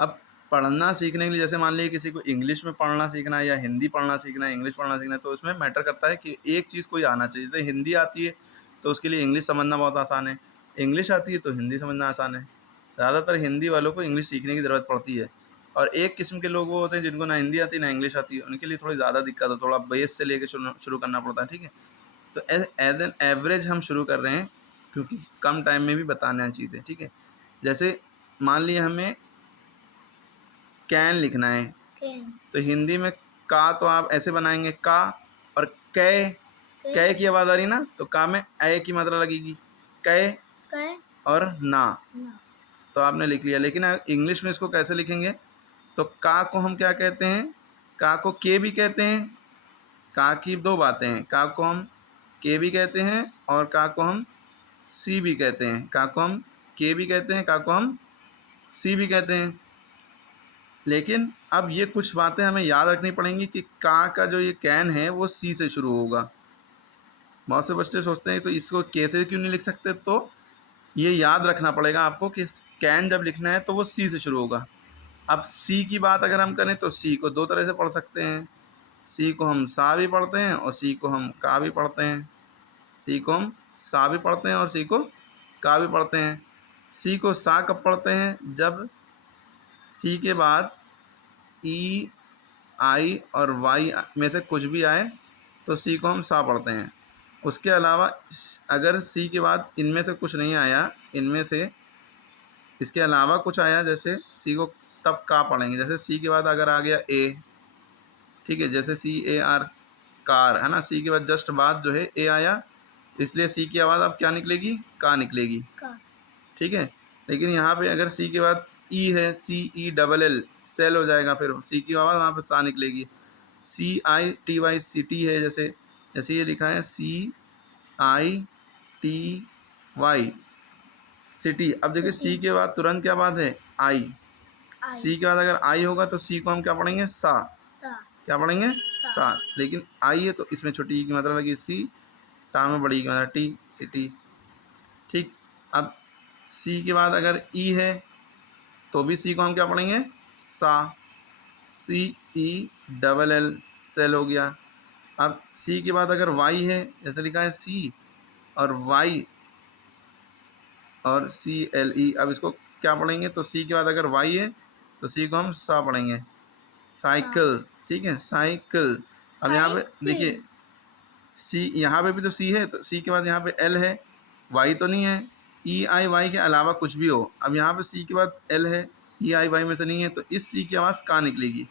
अब पढ़ना सीखने के लिए जैसे मान लीजिए किसी को इंग्लिश में पढ़ना सीखना है या हिंदी पढ़ना सीखना है, इंग्लिश पढ़ना सीखना है, तो उसमें मैटर करता है कि एक चीज़ कोई आना चाहिए। जैसे हिंदी आती है तो उसके लिए इंग्लिश समझना बहुत आसान है, इंग्लिश आती है तो हिंदी समझना आसान है। ज़्यादातर हिंदी वालों को इंग्लिश सीखने की ज़रूरत पड़ती है। और एक किस्म के लोग वो होते हैं जिनको ना हिंदी आती है ना इंग्लिश आती है, उनके लिए थोड़ी ज़्यादा दिक्कत है, थोड़ा बेस से लेके शुरू करना पड़ता है, ठीक है। तो एज एन एवरेज हम शुरू कर रहे हैं, क्योंकि कम टाइम में भी बताना है चीज़ें, ठीक है। जैसे मान लिए हमें कैन लिखना है, तो हिंदी में का तो आप ऐसे बनाएंगे का, और कै कै की आवाज़ आ रही ना, तो का में ए की मात्रा लगेगी, कै और ना, तो आपने लिख लिया। लेकिन इंग्लिश में इसको कैसे लिखेंगे, तो का को हम क्या कहते हैं, का को के भी कहते हैं। का की दो बातें हैं, का को हम के भी कहते हैं और का को हम सी भी कहते हैं। का को हम के भी कहते हैं, का को हम सी भी कहते हैं। लेकिन अब ये कुछ बातें हमें याद रखनी पड़ेंगी कि का जो ये कैन है वो सी से शुरू होगा। बहुत से बच्चे सोचते हैं तो इसको कैसे क्यों नहीं लिख सकते, तो ये याद रखना पड़ेगा आपको कि कैन जब लिखना है तो वो सी से शुरू होगा। अब सी की बात अगर हम करें तो सी को दो तरह से पढ़ सकते हैं। सी को हम सा भी पढ़ते हैं और सी को हम का भी पढ़ते हैं। सी को हम सा भी पढ़ते हैं और सी को का भी पढ़ते हैं। सी को सा कब पढ़ते हैं, जब सी के बाद ई आई और वाई में से कुछ भी आए तो सी को हम सा पढ़ते हैं। उसके अलावा अगर सी के बाद इनमें से कुछ नहीं आया, इनमें से इसके अलावा कुछ आया, जैसे सी को तब का पढ़ेंगे। जैसे सी के बाद अगर आ गया ए, ठीक है, जैसे सी ए आर कार है ना, सी के बाद जस्ट बाद जो है ए आया, इसलिए सी की आवाज़ अब क्या निकलेगी, का निकलेगी, ठीक है। लेकिन यहाँ पे अगर सी के बाद ई है, सी ई डबल एल, सेल हो जाएगा, फिर सी की आवाज़ वहाँ पे सा निकलेगी। सी आई टी वाई सिटी है, जैसे जैसे ये लिखा है सी आई टी वाई सिटी। अब देखिए सी के बाद तुरंत क्या बात है, आई। सी के बाद अगर आई होगा तो सी को हम क्या पढ़ेंगे, सा। क्या पढ़ेंगे, सा। लेकिन आई है तो इसमें छोटी ई की मात्रा लगी, सी, टा में बड़ी की मात्रा टी, सिटी, ठीक। अब सी के बाद अगर ई है तो भी सी को हम क्या पढ़ेंगे, सा, सी ई डबल एल, सेल हो गया। अब सी के बाद अगर वाई है, जैसे लिखा है सी और वाई और सी एल ई, अब इसको क्या पढ़ेंगे, तो सी के बाद अगर वाई है तो सी को हम सा पढ़ेंगे, साइकिल, ठीक है, साइकिल। अब यहाँ पे देखिए सी, यहाँ पे भी तो सी है, तो सी के बाद यहाँ पे एल है, वाई तो नहीं है, ई आई वाई के अलावा कुछ भी हो। अब यहाँ पे सी के बाद एल है, ई आई वाई में से नहीं है, तो इस सी की आवाज़ का निकलेगी।